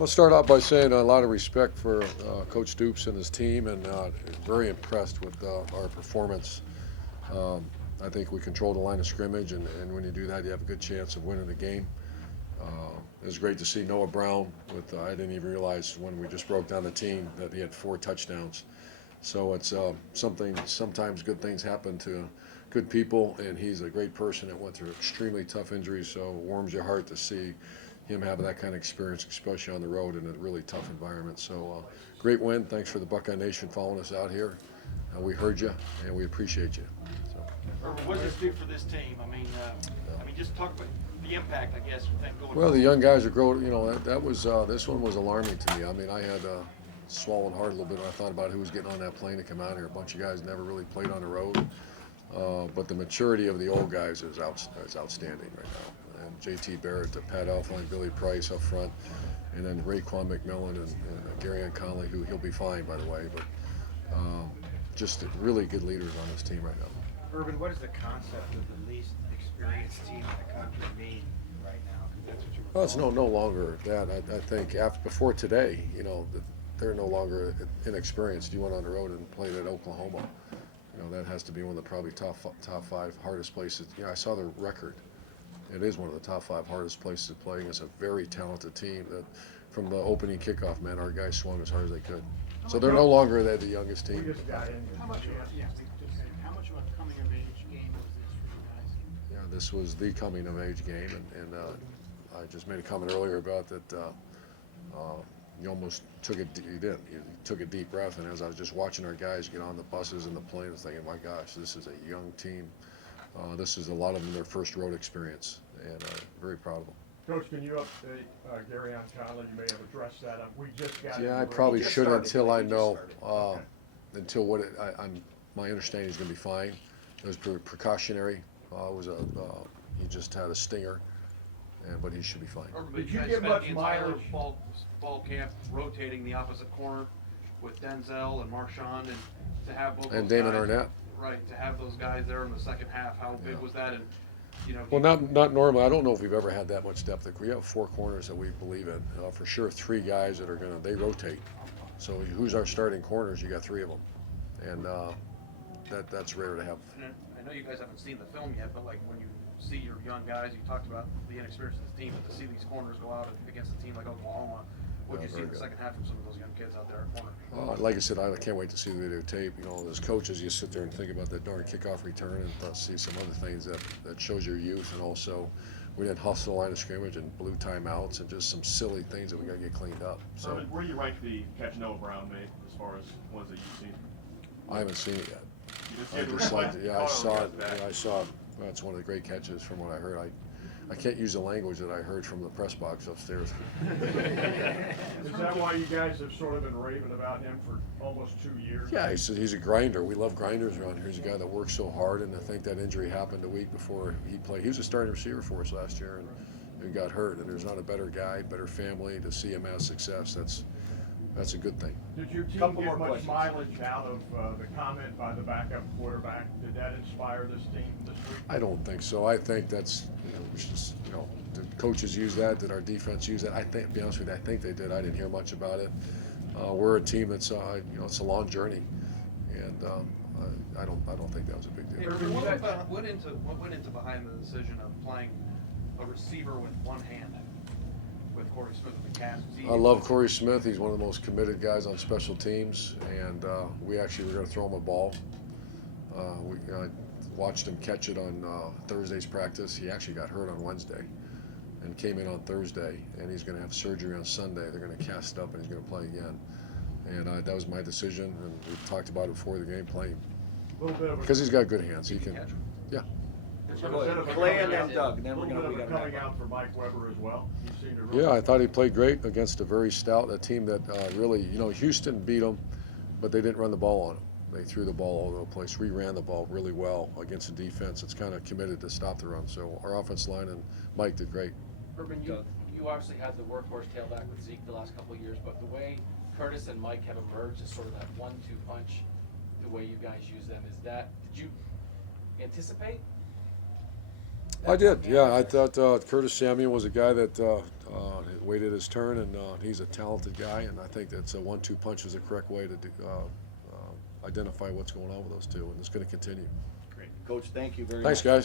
I'll start out by saying a lot of respect for Coach Stoops and his team, and very impressed with our performance. Um, I think we controlled the line of scrimmage, and when you do that, you have a good chance of winning the game. It was great to see Noah Brown with, I didn't even realize when we just broke down the team that he had 4 touchdowns. So it's something, sometimes good things happen to good people, and he's a great person that went through extremely tough injuries, so it warms your heart to see him having that kind of experience, especially on the road in a really tough environment. So great win. Thanks for the Buckeye Nation following us out here. We heard you, and we appreciate you. So. Urban, what does this do for this team? I mean, just talk about the impact, I guess, with that going. Well, the young guys are growing. You know, that was this one was alarming to me. I mean, I had swallowed hard a little bit when I thought about who was getting on that plane to come out here. A bunch of guys never really played on the road, but the maturity of the old guys is outstanding right now. And J.T. Barrett, Pat Elfline, Billy Price up front, and then Raekwon McMillan and Gary Conley, who he'll be fine, by the way. But just really good leaders on this team right now. Urban, what does the concept of the least experienced team in the country mean right now? Because that's what you were. Well, it's no longer that. I think before today, you know, they're no longer inexperienced. You went on the road and played at Oklahoma. You know, that has to be one of the probably top 5 hardest places. You know, I saw the record. It is one of the top 5 hardest places to play against a very talented team. That from the opening kickoff, man, our guys swung as hard as they could. So they're no longer the youngest team. We just got in. How much of a coming of age game was this for you guys? Yeah, this was the coming of age game, and I just made a comment earlier about that. You almost took it. You did. You took a deep breath, and as I was just watching our guys get on the buses and the planes, thinking, "My gosh, this is a young team. This is a lot of them their first road experience, and very proud of them." Coach, can you update Gary on Conley? You may have addressed that. We just got. Yeah, I probably should until I know. Until what my understanding is going to be fine. It was precautionary. It was he just had a stinger, but he should be fine. Did you get much Meyer fall camp rotating the opposite corner with Denzel and Marshawn, and to have both And those Damon guys, Arnett. right? To have those guys there in the second half, how big was that? And you know, Well, not normally. I don't know if we've ever had that much depth. We have 4 corners that we believe in. For sure, 3 guys that are they rotate. So who's our starting corners? You got 3 of them, and that's rare to have. And I know you guys haven't seen the film yet, but like when you see your young guys, you talked about the inexperience of the team, but to see these corners go out against a team like Oklahoma, what did you see in the second half from some of those young kids out there at corner? Like I said, I can't wait to see the videotape. You know, as coaches, you sit there and think about that darn kickoff return and see some other things that shows your youth, and also we didn't hustle the line of scrimmage and blew timeouts and just some silly things that we got to get cleaned up. So Where do you rank the catch Noah Brown made as far as ones that you've seen? I haven't seen it yet. You I just liked it. Yeah, I saw it. Yeah, I saw it. That's one of the great catches from what I heard. I can't use the language that I heard from the press box upstairs. Is that why you guys have sort of been raving about him for almost 2 years? Yeah, he's a grinder. We love grinders around here. He's a guy that works so hard, and I think that injury happened a week before he played. He was a starting receiver for us last year, and he got hurt. And there's not a better guy, better family to see him have success. That's a good thing. Did your team Couple get more much questions. mileage out of the comment by the backup quarterback? Did that inspire this team this week? I don't think so. I think that's, it's just, the coaches use that. Did our defense use that? I think, to be honest with you, I think they did. I didn't hear much about it. We're a team that's, it's a long journey, and I don't think that was a big deal. What went into behind the decision of playing a receiver with one hand with Corey Smith with the cast? I love Corey Smith. He's one of the most committed guys on special teams, and we actually were going to throw him a ball. I watched him catch it on Thursday's practice. He actually got hurt on Wednesday and came in on Thursday, and he's going to have surgery on Sunday. They're going to cast it up, and he's going to play again. And that was my decision, and we talked about it before the game, playing because he's got good hands. He can, yeah. Clay and then Doug, and then A we're little gonna. bit of a coming out for Mike Weber as well. He seemed to really. Yeah, I thought he played great against a very stout team that really, Houston beat them, but they didn't run the ball on them. They threw the ball all over the place. We ran the ball really well against a defense that's kind of committed to stop the run. So our offense line and Mike did great. Urban, you obviously had the workhorse tailback with Zeke the last couple of years, but the way Curtis and Mike have emerged as sort of that 1-2 punch, the way you guys use them, did you anticipate? I did, yeah. I thought Curtis Samuel was a guy that waited his turn, and he's a talented guy, and I think that's a 1-2 punch is the correct way to identify what's going on with those two, and it's going to continue. Great. Coach, thank you very much. Thanks, guys.